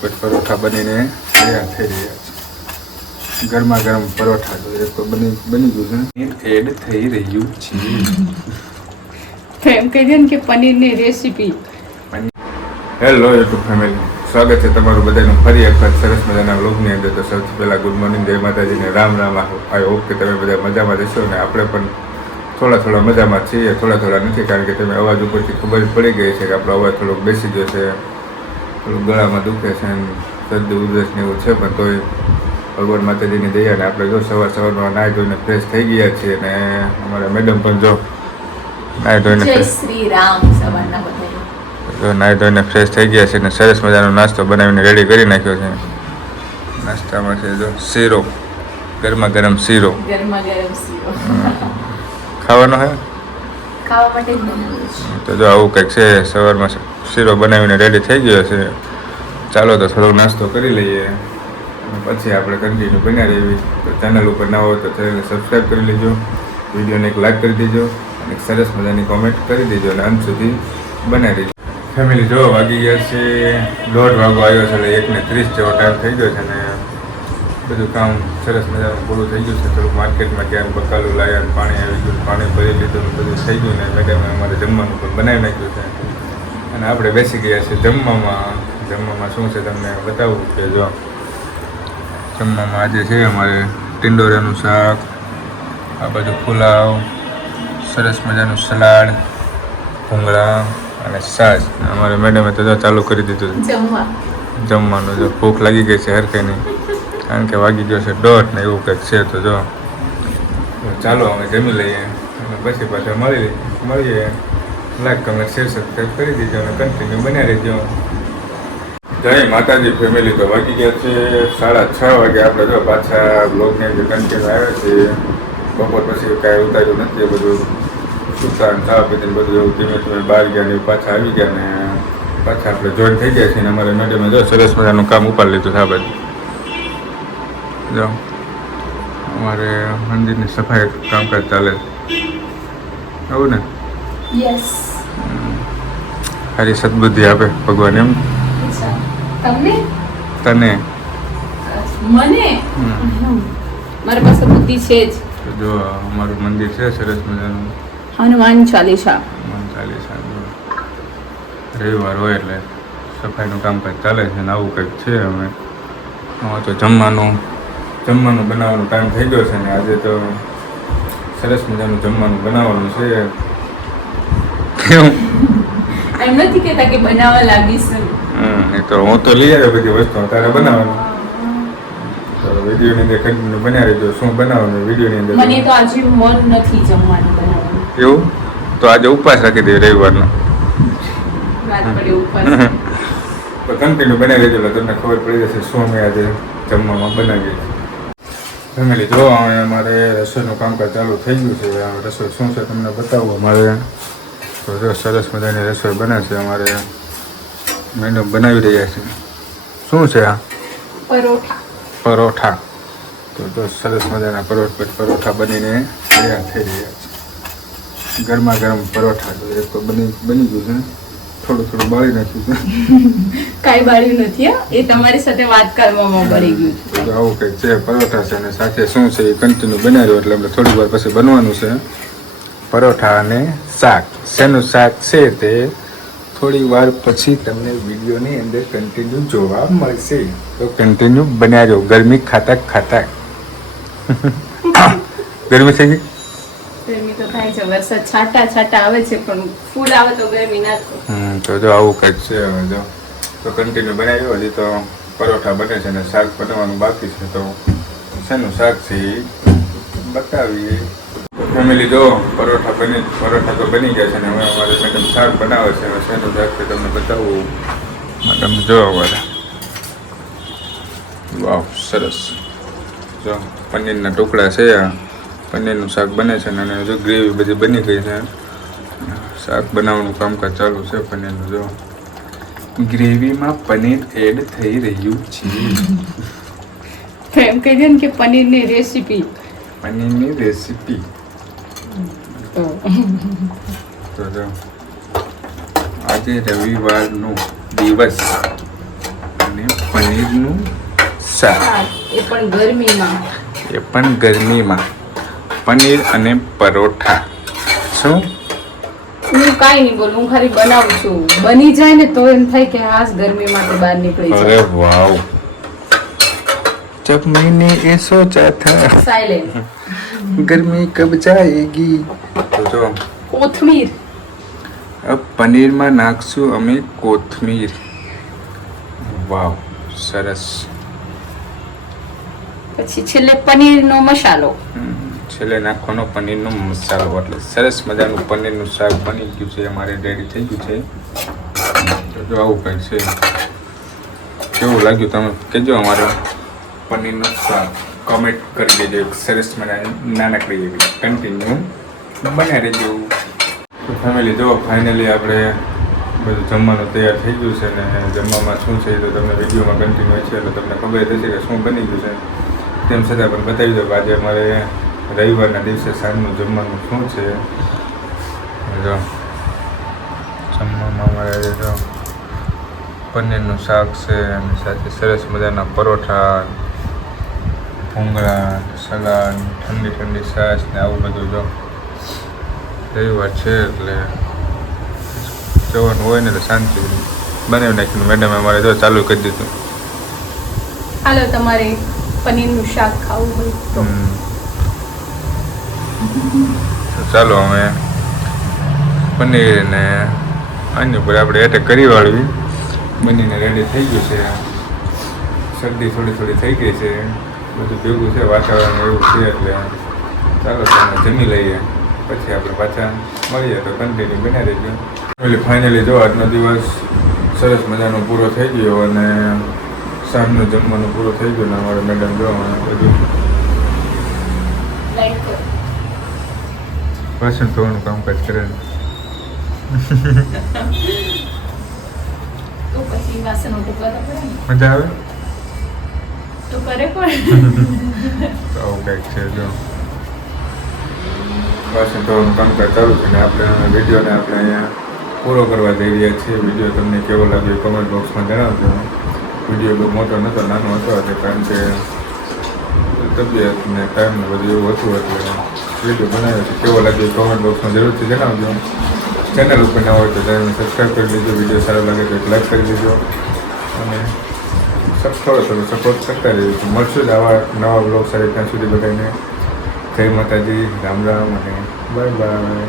પરોઠા બનીને તૈયાર થઈ રહ્યા છે. ગરમા ગરમ પરોઠા તો એક તો બની ગયું છે, એડ થઈ રહ્યું છે. એમ કહી દે ને કે પનીરની રેસીપી. હેલો યુટ્યુબ ફેમિલી, સ્વાગત છે તમારું બધાનું ફરી એક વખત સરસ મજાના વ્લોગની અંદર. તો સૌથી પહેલાં ગુડ મોર્નિંગ, જય માતાજીને રામ રામ. આઈ હોપ કે તમે બધા મજામાં રહેશો ને આપણે પણ થોડા મજામાં છીએ, થોડા નથી, કારણ કે તમે અવાજ ઉપરથી ખબર પડી ગઈ છે કે આપણો અવાજ થોડોક બેસી ગયો છે, થોડુંક ગળામાં દુખે છે, શરદી ઉધરસ ને એવું છે. પણ તોય ભગવાન માતાજીની દયા ને આપણે જો સવારમાં નાહી ધોઈને ફ્રેશ થઈ ગયા છીએ અને અમારા મેડમ પણ જો નાહી ધોઈને નાહી ધોઈને ફ્રેશ થઈ ગયા છે અને સરસ મજાનો નાસ્તો બનાવીને રેડી કરી નાખ્યો છે. નાસ્તામાં છે જો શીરો, ગરમા ગરમ શીરો ખાવાનો હે, ખાવા માટે જ બનાવ્યું છે. તો જો આવું કંઈક છે. સવારમાં શીરો બનાવીને રેડી થઈ ગયો છે. ચાલો તો થોડોક નાસ્તો કરી લઈએ અને પછી આપણે કન્ટિન્યુ બન્યા રહીએ. તો ચેનલ ઉપર ના હોય તો ચેનલને સબસ્ક્રાઈબ કરી લેજો, વિડીયોને એક લાઈક કરી દેજો અને એક સરસ મજાની કોમેન્ટ કરી દેજો અને અંત સુધી બનાવી દેજો. ફેમિલી જો વાગી ગયા છે 1:30 વાગો આવ્યો છે, એટલે 1:30 જેવો ટાઈમ થઈ ગયો છે અને બધું કામ સરસ મજાનું પૂરું થઈ ગયું છે. થોડુંક માર્કેટમાં ગયા, બકાલું લાવ્યા, પાણી આવી ગયું, પાણી ભરી લીધું, બધું થઈ ગયું ને મેડમે અમારે જમવાનું પણ બનાવી નાખ્યું છે અને આપણે બેસી ગયા છીએ જમવામાં શું છે તમને બતાવું કે જો જમવામાં આજે છે અમારે ટિંડોરાનું શાક, આ બાજુ પુલાવ, સરસ મજાનું સલાડ, ભૂંગળા અને છાશ. અમારે મેડમે તો ચાલુ કરી દીધું જમવાનું. જો ભૂખ લાગી ગઈ છે હરખે નહીં, કારણ કે વાગી ગયો છે 1:30 ને એવું કંઈક છે. તો જો ચાલો અમે જમી લઈએ અને પછી પાછા મળીએ. લાઈક કમેન્ટ શેર સબસ્ક્રાઈબ કરી દેજો અને કન્ટિન્યુ બન્યા રહેજો. જય માતાજી ફેમિલી, તો વાગી ગયા છે 6:30 વાગે. આપણે જો પાછા બ્લોગની અંદર કન્ટિન્યુ આવ્યા છીએ. બપોર પછી કાંઈ ઉતાર્યું નથી, બધું સુતા ચા પીને બધું એવું ધીમે બહાર ગયા ને પાછા આવી ગયા ને પાછા આપણે જોઈન થઈ ગયા છીએ. ને અમારે મેડમે જો સરસ મજાનું કામ ઉપાડી લીધું છે. આ બાજુ જો અમારે મંદિરની સફાઈ કામકાજ ચાલે, આવું ને. યસ. સારી સદબુદ્ધિ આપે ભગવાન, એમ તને મને મારી પાસે બુદ્ધિ છે જ. તો જો અમારું મંદિર છે સરસ મજાનું, હનુમાન ચાલીસા. રવિવાર હોય એટલે સફાઈનું કામકાજ ચાલે છે ને આવું કંઈક છે. અમે તો જમવાનું બનાવવાનો ટાઈમ થઈ ગયો છે ને આજે તો સરસ મજાનું જમવાનું બનાવવાનું છે. એમ નથી કહેતા કે બનાવવા લાગીશ. એ તો હું તો લઈ આવ્યો બધી વસ્તુ, તારે બનાવવાનું. તો વિડીયોની અંદર કન્ટિન્યુ બન્યા રહેજો. શું બનાવવાનું વિડીયોની અંદર? મને તો આજે મન નથી જમવાનું બનાવવાનું. એવું તો આજે ઉપવાસ રાખી દે રવિવારનો. વાત પડે ઉપવાસ. તો કન્ટિન્યુ બનાવી રહેજો એટલે તમને ખબર પડી જશે શું અમે આજે જમવામાં બનાવીએ છીએ. ફેમિલી જો અમારે રસોઈનું કામકાજ ચાલુ થઈ ગયું છે. રસોઈ શું છે તમને બતાવું. અમારે તો જો સરસ મજાની રસોઈ બને છે. અમારે મેડમ બનાવી રહ્યા છે. શું છે આ? પરોઠા. તો જો સરસ મજાના પરોઠા બનીને તૈયાર થઈ રહ્યા છે. ગરમા ગરમ પરોઠા તો એક તો બની ગયું છે, થોડું બાળી નાખ્યું છે. કાંઈ બાળ્યું નથી, એ તમારી સાથે વાત કરવામાં બળી ગયું છે. તો આવું કંઈક છે, પરોઠા છે અને સાથે શું છે એ કન્ટિન્યુ બનાવ્યો એટલે આપણે થોડી વાર પછી બનવાનું છે. પરોઠા અને શાક. શેનું શાક છે તે થોડી વાર પછી તમને વિડીયોની અંદર કન્ટિન્યુ જોવા મળશે. તો કન્ટિન્યુ બન્યા રહો. ગરમી ખાતા ગરમી થઈ ગઈ. ગરમી તો થાય છે, વરસાદ છાંટા આવે છે પણ ફૂલ આવે તો ગરમી ના થાય. તો જો આવું કંઈક છે. હવે જો તો કન્ટિન્યુ બનાવ્યો. હજી તો પરોઠા બને છે અને શાક બનાવવાનું બાકી છે. તો શેનું શાક છે એ બતાવીએ. ફેમિલી જો પરોઠા તો બની ગયા છે ને હવે અમારે મેડમ શાક બનાવે છે. હવે શેનું શાક છે તમને બતાવું. મેડમ જો અમારે વાવ સરસ જો પનીરના ટુકડા છે. આ પનીરનું શાક બને છે અને જો ગ્રેવી બધી બની ગઈ છે. શાક બનાવવાનું કામકાજ ચાલુ છે. પનીરનું જો ગ્રેવીમાં પનીર એડ થઈ રહ્યું છે. એમ કહી દે ને કે પનીરની રેસીપી. તો જો આજે રવિવારનો દિવસ અને પનીરનું શાક, એ પણ ગરમીમાં. એ પણ ગરમીમાં. પનીર અને પરોઠા. શું? હું કાંઈ નહીં બોલું, હું ખાલી બનાવું છું. બની જાય ને તો એમ થાય કે હા ગરમીમાં તો બહાર નીકળી અરે જાય. વાવ, जब मैंने ये सोचा था સાયલેન્ટ. गर्मी कब जाएगी. તો જો કોથમીર. अब પનીરમાં નાખશું અમે કોથમીર. વાવ, સરસ. પછી છેલ્લે પનીરનો મસાલો. છેલ્લે નાખવાનો પનીરનો મસાલો. એટલે સરસ મજાનું પનીરનું શાક બની ગયું છે, અમારે રેડી થઈ ગયું છે. તો જો આવું કંઈક છે. કેવું લાગ્યું તમે કહેજો. અમારે પનીરનું શાક કોમેન્ટ કરી દેજો. એક સરસ મજાની નાનકડી એવી કન્ટિન્યુ બનાવી રહેજો. તો ફેમિલી જો ફાઇનલી આપણે બધું જમવાનું તૈયાર થઈ ગયું છે, ને જમવામાં શું છે તો તમને વિડીયોમાં કન્ટિન્યુ છે એટલે તમને ખબર થશે કે શું બની ગયું છે. તેમ છતાં પણ બતાવી દો. આજે અમારે રવિવારના દિવસે સાંજનું જમવાનું શું છે. જો જમવામાં અમારે આજે જો પનીરનું શાક છે, અને સાથે સરસ મજાના પરોઠા, ભૂંગળા, સલાડ, ઠંડી ઠંડી છાશ ને આવું બધું. જો રવિવાર છે એટલે જવાનું હોય ને તો શાંતિ બનાવી નાખ્યું. મેડમે અમારે જો ચાલુ કરી દીધું. હાલો, તમારે પનીરનું શાક ખાવું હોય તો. તો ચાલો અમે પનીર ને આની ઉપર આપણે એટેક કરી વાળવી. બનીને રેડી થઈ ગયું છે. શરદી થોડી થોડી થઈ ગઈ છે, બધું ભેગું છે, વાતાવરણ એવું છે એટલે ચાલો તમે જમી લઈએ, પછી આપણે પાછા મળીએ. તો કન્ટિન્યુ બના રહીએ. એટલે ફાઇનલી જો આજનો દિવસ સરસ મજાનો પૂરો થઈ ગયો, અને સાંજનું જમવાનું પૂરું થઈ ગયું. ને અમારે મેડમ જો બધું વાસણ ધોવાનું કામકાજ કરે. તો પછી વાસણ ઉઠવા તો પડે ને. મજા આવે તો કરે પણ. તો આવું કંઈક છે. જો વાસણ ધોવાનું કામકાજ ચાલુ છે, ને આપણે વિડીયોને આપણે અહીંયા પૂરો કરવા જઈ રહ્યા છીએ. વિડીયો તમને કેવો લાગ્યો કમેન્ટ બોક્સમાં જણાવજો. વિડીયો બહુ મોટો નહોતો, નાનો હતો, કારણ કે તબિયત ને ટાઈમ ને બધું એવું હતું એટલે વિડીયો બનાવ્યો છે. કેવો લાગ્યો કમેન્ટ બોક્સમાં જરૂરથી જણાવજો. ચેનલ ઉપર ના હોય તો ચેનલને સબસ્ક્રાઈબ કરી લેજો. વિડીયો સારો લાગે તો એક લાઈક કરી દેજો, અને થોડો થોડો સપોર્ટ કરતા રહેજો. મળશું જ આવા નવા બ્લોગ સાથે. ત્યાં સુધી બધાને જય માતાજી, રામ રામ અને બાય બાય.